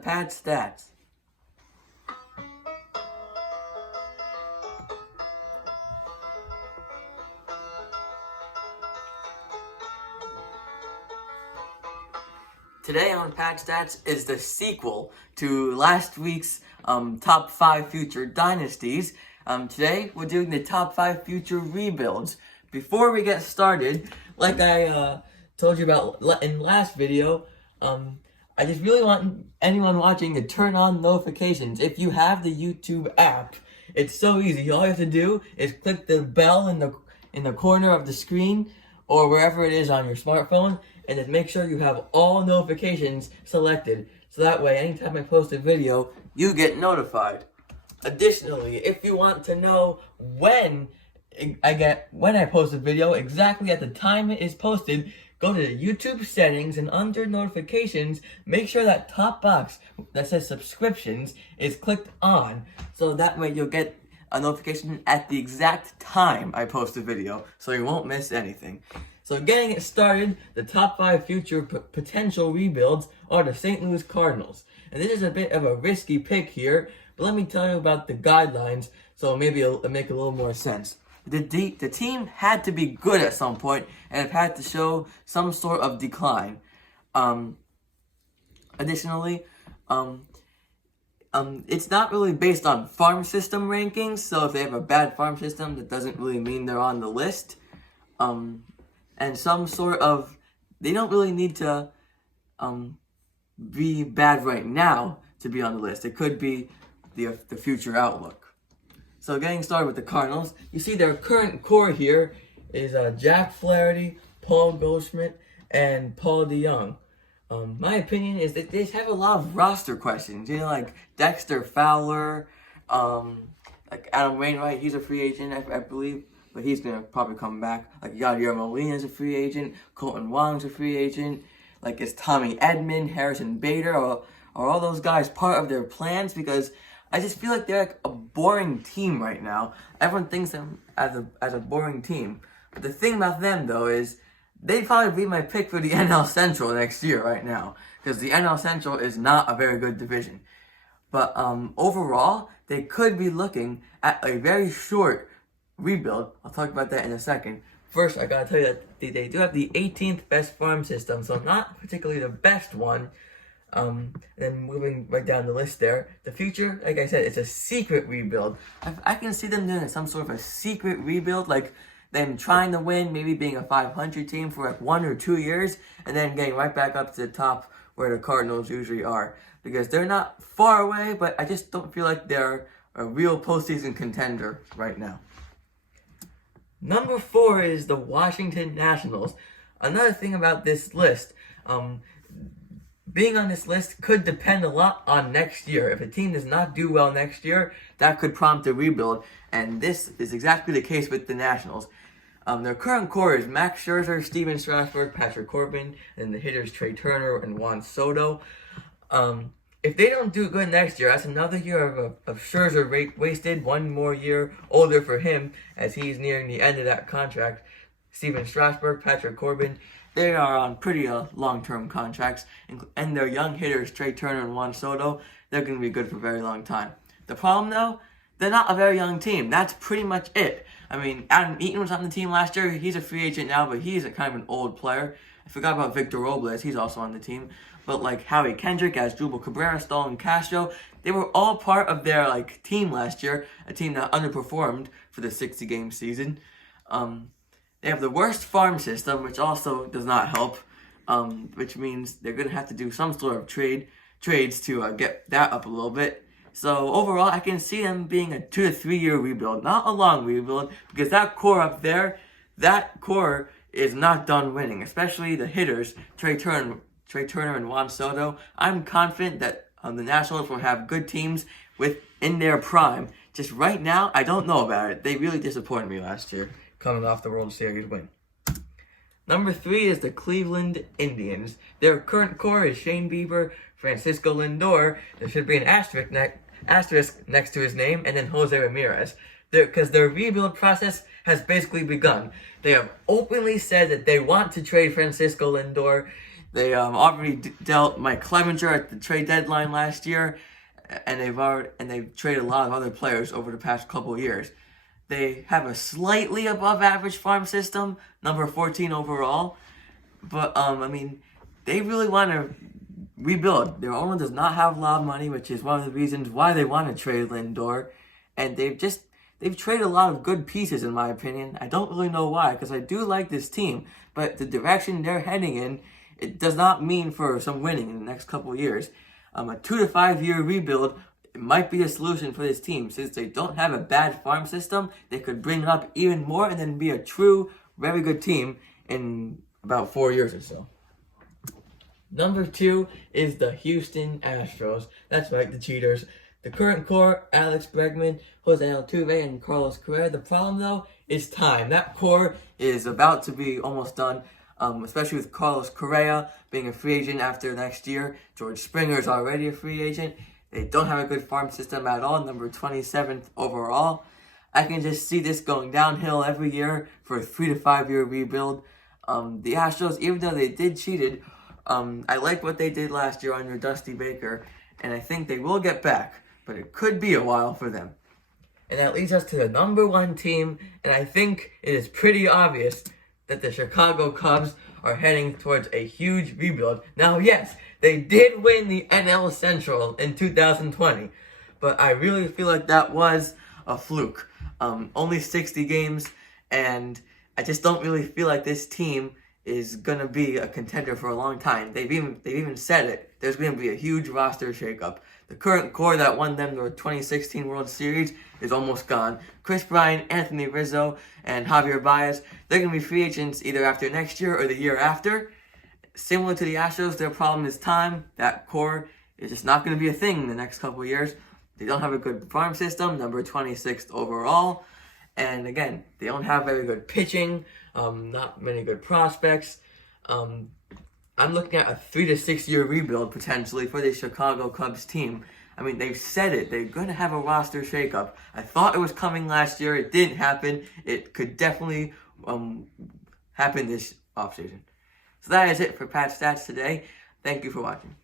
Pad stats. Today on Pad Stats is the sequel to last week's top 5 future dynasties. Today we're doing the top 5 future rebuilds. Before we get started, like I told you about in last video, I just really want anyone watching to turn on notifications. If you have the YouTube app, it's so easy. All you have to do is click the bell in the corner of the screen or wherever it is on your smartphone, and then make sure you have all notifications selected. So that way, anytime I post a video, you get notified. Additionally, if you want to know when I post a video, exactly at the time it is posted, go to the YouTube settings and under notifications, make sure that top box that says subscriptions is clicked on. So that way you'll get a notification at the exact time I post a video, so you won't miss anything. So getting it started, the top 5 future potential rebuilds are the St. Louis Cardinals. And this is a bit of a risky pick here, but let me tell you about the guidelines so maybe it'll make a little more sense. The team had to be good at some point and it had to show some sort of decline. Additionally, it's not really based on farm system rankings, so if they have a bad farm system, that doesn't really mean they're on the list. And some sort of, they don't really need to be bad right now to be on the list. It could be the future outlook. So getting started with the Cardinals, you see their current core here is Jack Flaherty, Paul Goldschmidt, and Paul DeYoung. My opinion is that they have a lot of roster questions. You know, like Dexter Fowler, like Adam Wainwright, he's a free agent, I believe, but he's going to probably come back. Like Yadier Molina's a free agent, Colton Wong's a free agent. Like, is Tommy Edman, Harrison Bader, or are all those guys part of their plans? Because I just feel like they're like a boring team right now. Everyone thinks them as a boring team. But the thing about them, though, is they'd probably be my pick for the NL Central next year right now. Because the NL Central is not a very good division. But overall, they could be looking at a very short rebuild. I'll talk about that in a second. First, I gotta tell you that they do have the 18th best farm system, so not particularly the best one. Then moving right down the list there, the future, like I said, it's a secret rebuild. I can see them doing some sort of a secret rebuild, like them trying to win, maybe being a 500 team for like 1 or 2 years, and then getting right back up to the top where the Cardinals usually are. Because they're not far away, but I just don't feel like they're a real postseason contender right now. Number 4 is the Washington Nationals. Another thing about this list, being on this list could depend a lot on next year. If a team does not do well next year, that could prompt a rebuild, and this is exactly the case with the Nationals. Their current core is Max Scherzer, Steven Strasburg, Patrick Corbin, and the hitters Trey Turner and Juan Soto. If they don't do good next year, that's another year of Scherzer wasted, 1 more year older for him as he's nearing the end of that contract. Steven Strasburg, Patrick Corbin, they are on pretty long-term contracts, and their young hitters, Trey Turner and Juan Soto, they're going to be good for a very long time. The problem, though, they're not a very young team. That's pretty much it. I mean, Adam Eaton was on the team last year. He's a free agent now, but he's a kind of an old player. I forgot about Victor Robles. He's also on the team. But like Howie Kendrick, Asdrubal Cabrera, Stalin Castro, they were all part of their like team last year, a team that underperformed for the 60-game season. They have the worst farm system, which also does not help, which means they're going to have to do some sort of trades to get that up a little bit. So overall, I can see them being a 2 to 3 year rebuild, not a long rebuild, because that core up there, that core is not done winning, especially the hitters, Trey Turner and Juan Soto. I'm confident that the Nationals will have good teams in their prime. Just right now, I don't know about it. They really disappointed me last year, coming off the World Series win. Number 3 is the Cleveland Indians. Their current core is Shane Bieber, Francisco Lindor. There should be an asterisk next to his name, and then Jose Ramirez. Because their rebuild process has basically begun. They have openly said that they want to trade Francisco Lindor. They already dealt Mike Clevenger at the trade deadline last year, and they've traded a lot of other players over the past couple of years. They have a slightly above average farm system, number 14 overall, but I mean, they really want to rebuild. Their owner does not have a lot of money, which is one of the reasons why they want to trade Lindor, and they've traded a lot of good pieces, in my opinion. I don't really know why, because I do like this team, but the direction they're heading in, it does not mean for some winning in the next couple of years. A 2 to 5 year rebuild, it might be a solution for this team. Since they don't have a bad farm system, they could bring it up even more and then be a true, very good team in about 4 years or so. Number 2 is the Houston Astros. That's right, the cheaters. The current core, Alex Bregman, Jose Altuve, and Carlos Correa. The problem, though, is time. That core is about to be almost done, especially with Carlos Correa being a free agent after next year. George Springer is already a free agent. They don't have a good farm system at all, number 27th overall. I can just see this going downhill every year for a 3 to 5 year rebuild. The Astros, even though they did cheated, I like what they did last year under Dusty Baker, and I think they will get back, but it could be a while for them. And that leads us to the number 1 team, and I think it is pretty obvious that the Chicago Cubs are heading towards a huge rebuild. Now, yes, they did win the NL Central in 2020, but I really feel like that was a fluke. Only 60 games, and I just don't really feel like this team is gonna be a contender for a long time. They've even said it. There's gonna be a huge roster shakeup. The current core that won them the 2016 World Series is almost gone. Chris Bryant, Anthony Rizzo, and Javier Baez, they're gonna be free agents either after next year or the year after. Similar to the Astros, their problem is time. That core is just not gonna be a thing in the next couple of years. They don't have a good farm system, number 26th overall. And again, they don't have very good pitching, not many good prospects. I'm looking at a 3 to 6 year rebuild potentially for the Chicago Cubs team. I mean, they've said it. They're going to have a roster shakeup. I thought it was coming last year. It didn't happen. It could definitely happen this offseason. So that is it for Pat Stats today. Thank you for watching.